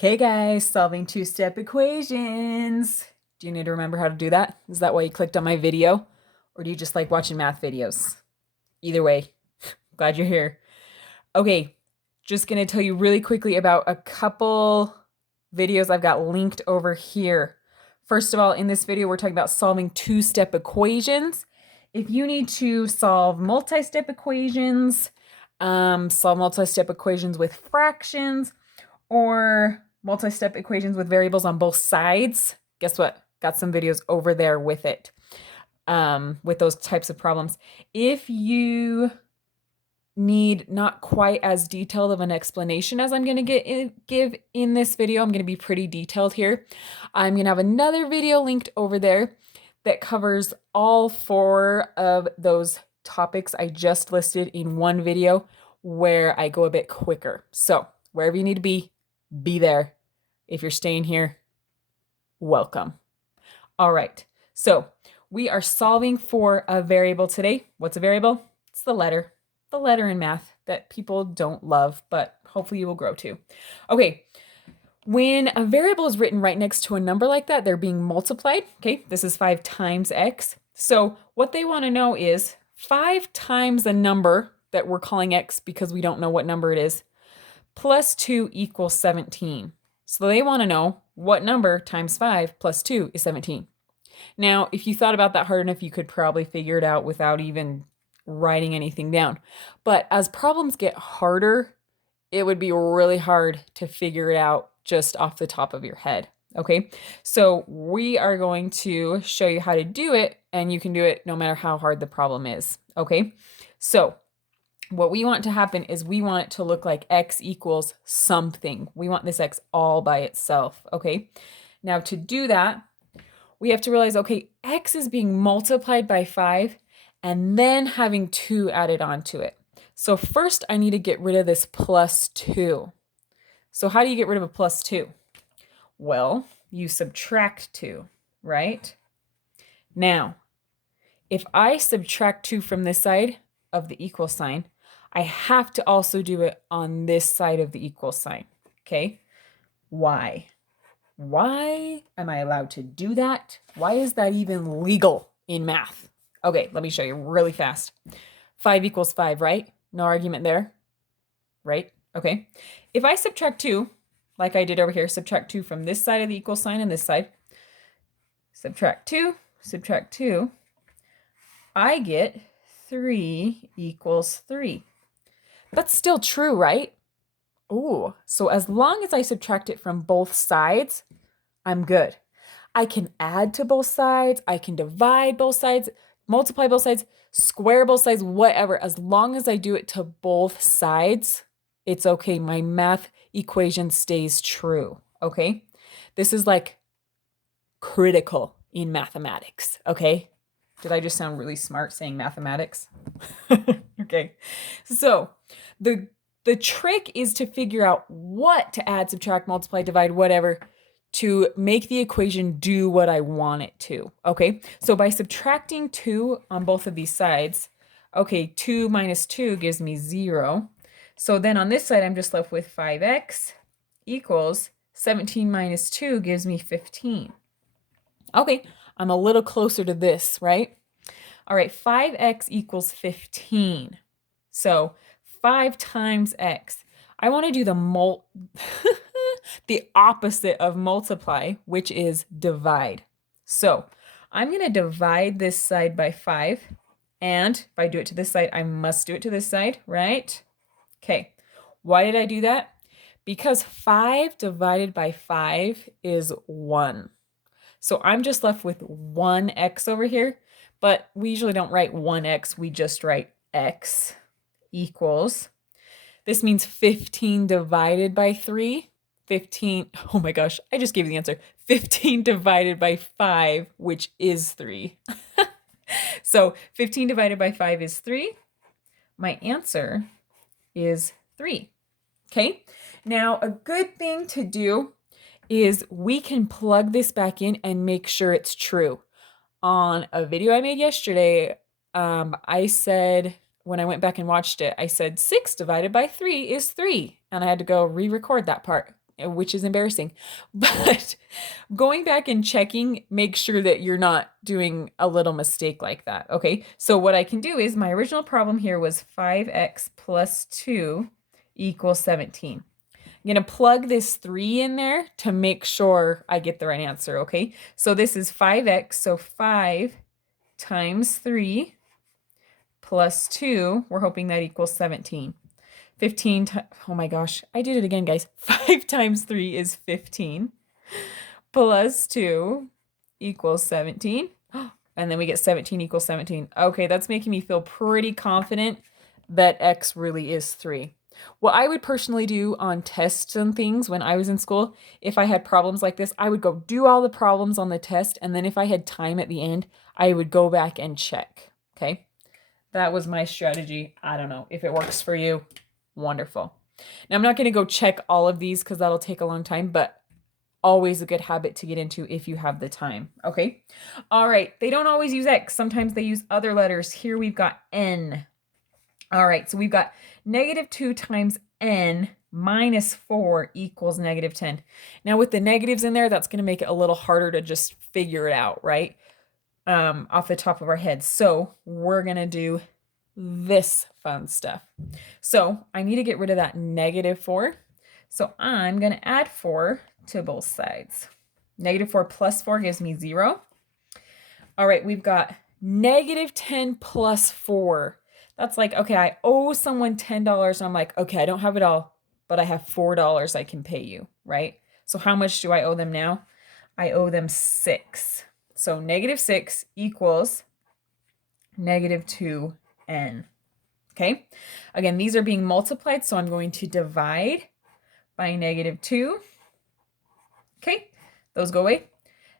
Okay, guys, solving two-step equations. Do you need to remember how to do that? Is that why you clicked on my video? Or do you just like watching math videos? Either way, glad you're here. Okay, just gonna tell you really quickly about a couple videos I've got linked over here. First of all, in this video, we're talking about solving two-step equations. If you need to solve multi-step equations, solve multi-step equations with fractions, or multi-step equations with variables on both sides, guess what? Got some videos over there with it, with those types of problems. If you need not quite as detailed of an explanation as I'm going to give in this video, I'm going to be pretty detailed here. I'm going to have another video linked over there that covers all four of those topics I just listed in one video where I go a bit quicker. So wherever you need to be there. If you're staying here, welcome. All right, so we are solving for a variable today. What's a variable? It's the letter in math that people don't love, but hopefully you will grow to. Okay, when a variable is written right next to a number like that, they're being multiplied. Okay, this is 5 times x. So what they want to know is 5 times a number that we're calling x because we don't know what number it is, plus 2 equals 17. So they want to know what number times 5 plus 2 is 17. Now, if you thought about that hard enough, you could probably figure it out without even writing anything down. But as problems get harder, it would be really hard to figure it out just off the top of your head. Okay, so we are going to show you how to do it, and you can do it no matter how hard the problem is. Okay, so what we want to happen is we want it to look like x equals something. We want this x all by itself, okay? Now to do that, we have to realize, okay, x is being multiplied by 5 and then having 2 added onto it. So first I need to get rid of this plus 2. So how do you get rid of a plus 2? Well, you subtract 2, right? Now, if I subtract 2 from this side of the equal sign, I have to also do it on this side of the equal sign, okay? Why? Why am I allowed to do that? Why is that even legal in math? Okay, let me show you really fast. 5 equals 5, right? No argument there, right? Okay. If I subtract 2, like I did over here, subtract 2 from this side of the equal sign and this side, subtract 2, I get 3 equals 3. That's still true, right? Ooh, so as long as I subtract it from both sides, I'm good. I can add to both sides, I can divide both sides, multiply both sides, square both sides, whatever. As long as I do it to both sides, it's okay. My math equation stays true, okay? This is like critical in mathematics, okay? Did I just sound really smart saying mathematics? Okay, so the trick is to figure out what to add, subtract, multiply, divide, whatever, to make the equation do what I want it to, okay? So by subtracting 2 on both of these sides, okay, 2 minus 2 gives me 0. So then on this side, I'm just left with 5x equals 17 minus 2 gives me 15. Okay, I'm a little closer to this, right? All right, 5x equals 15. So 5 times x. I want to do the opposite of multiply, which is divide. So I'm going to divide this side by 5. And if I do it to this side, I must do it to this side, right? Okay, why did I do that? Because 5 divided by 5 is 1. So I'm just left with 1x over here, but we usually don't write 1x, we just write x equals. This means 15 divided by 3. 15, oh my gosh, I just gave you the answer. 15 divided by 5, which is 3. So 15 divided by 5 is 3. My answer is 3. Okay, now a good thing to do is we can plug this back in and make sure it's true. On a video I made yesterday, I said, when I went back and watched it, I said 6 divided by 3 is 3. And I had to go re-record that part which is embarrassing. But going back and checking, make sure that you're not doing a little mistake like that, okay? So what I can do is my original problem here was 5x plus 2 equals 17. I'm going to plug this 3 in there to make sure I get the right answer, okay? So this is 5x, so 5 times 3 plus 2, we're hoping that equals 17. 15, oh my gosh, I did it again, guys. 5 times 3 is 15, plus 2 equals 17. And then we get 17 equals 17. Okay, that's making me feel pretty confident that x really is 3. What I would personally do on tests and things when I was in school, if I had problems like this, I would go do all the problems on the test, and then if I had time at the end, I would go back and check, okay? That was my strategy. I don't know if it works for you. Wonderful. Now, I'm not going to go check all of these because that'll take a long time, but always a good habit to get into if you have the time, okay? All right, they don't always use X. Sometimes they use other letters. Here we've got N. All right, so we've got -2 times N minus 4 equals -10. Now, with the negatives in there, that's going to make it a little harder to just figure it out, right? Off the top of our heads. So we're going to do this fun stuff. So I need to get rid of that -4. So I'm going to add 4 to both sides. -4 plus 4 gives me 0. All right, we've got -10 plus 4. That's like, okay, I owe someone $10 and I'm like, okay, I don't have it all, but I have $4 I can pay you, right? So how much do I owe them now? I owe them 6. So -6 equals -2n. Okay, again, these are being multiplied, so I'm going to divide by -2. Okay, those go away.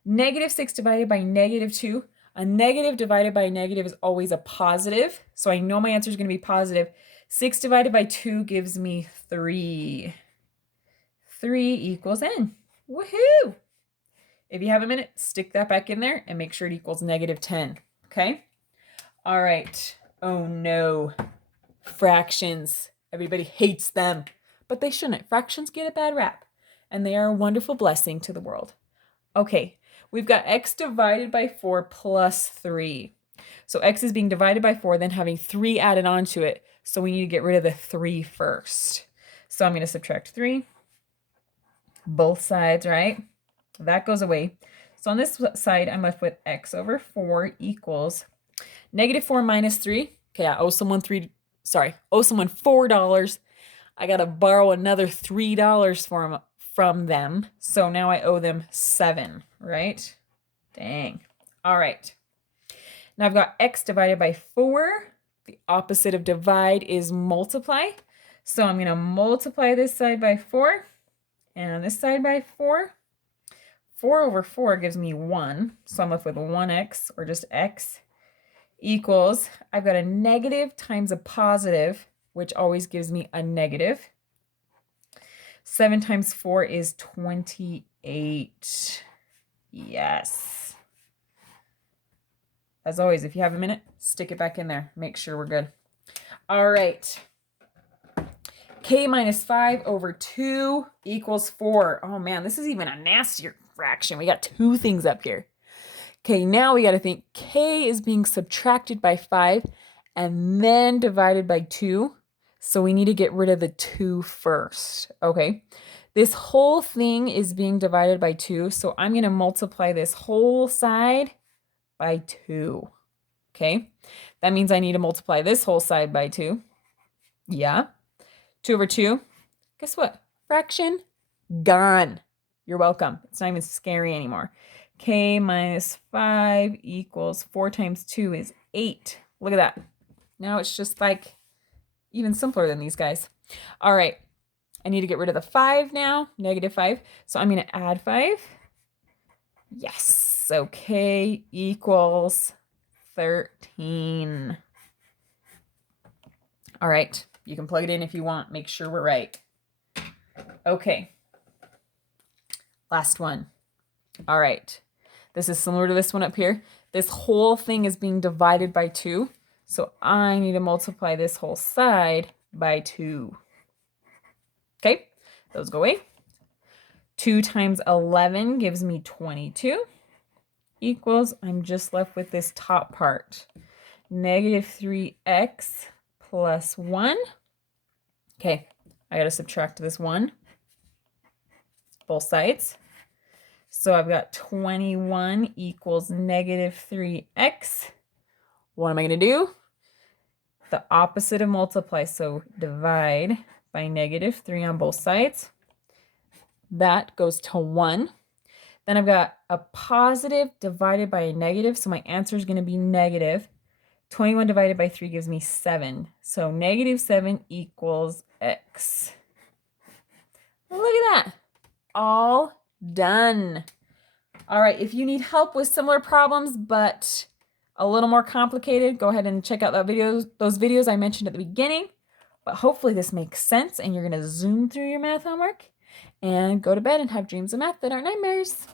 -6 divided by -2. A negative divided by a negative is always a positive, so I know my answer is going to be positive. 6 divided by 2 gives me 3. 3 equals n. Woohoo! If you have a minute, stick that back in there and make sure it equals -10. Okay? All right. Oh no. Fractions. Everybody hates them, but they shouldn't. Fractions get a bad rap, and they are a wonderful blessing to the world. Okay, we've got x divided by 4 plus 3. So x is being divided by 4, then having 3 added on to it. So we need to get rid of the 3 first. So I'm going to subtract 3. Both sides, right? That goes away. So on this side, I'm left with x over 4 equals -4 minus 3. Okay, I owe someone $4. I got to borrow another $3 from them. So now I owe them 7, right? Dang. All right. Now I've got x divided by 4. The opposite of divide is multiply. So I'm going to multiply this side by 4 and this side by 4. 4 over 4 gives me 1. So I'm left with 1x, or just x, equals, I've got a negative times a positive, which always gives me a negative. 7 times 4 is 28. Yes. As always, if you have a minute, stick it back in there. Make sure we're good. All right. K minus 5 over 2 equals 4. Oh man, this is even a nastier fraction. We got 2 things up here. Okay, now we got to think K is being subtracted by 5 and then divided by 2. So we need to get rid of the 2 first. Okay, this whole thing is being divided by 2. So I'm going to multiply this whole side by 2. Okay, that means I need to multiply this whole side by 2. Yeah, 2 over 2. Guess what? Fraction gone. You're welcome. It's not even scary anymore. K minus 5 equals 4 times 2 is 8. Look at that. Now it's just like even simpler than these guys. All right. I need to get rid of the 5 now, -5. So I'm going to add 5. Yes. So K equals 13. All right. You can plug it in if you want. Make sure we're right. Okay. Last one. All right. This is similar to this one up here. This whole thing is being divided by 2. So I need to multiply this whole side by 2. Okay, those go away. 2 times 11 gives me 22 equals, I'm just left with this top part, negative 3x plus 1. Okay, I got to subtract this 1, both sides. So I've got 21 equals negative 3x. What am I going to do? The opposite of multiply, so divide by negative 3 on both sides. That goes to 1. Then I've got a positive divided by a negative, so my answer is going to be negative. 21 divided by 3 gives me 7. So negative 7 equals x. Look at that. All done. All right, if you need help with similar problems, but a little more complicated, go ahead and check out those videos I mentioned at the beginning. But hopefully this makes sense and you're going to zoom through your math homework and go to bed and have dreams of math that aren't nightmares.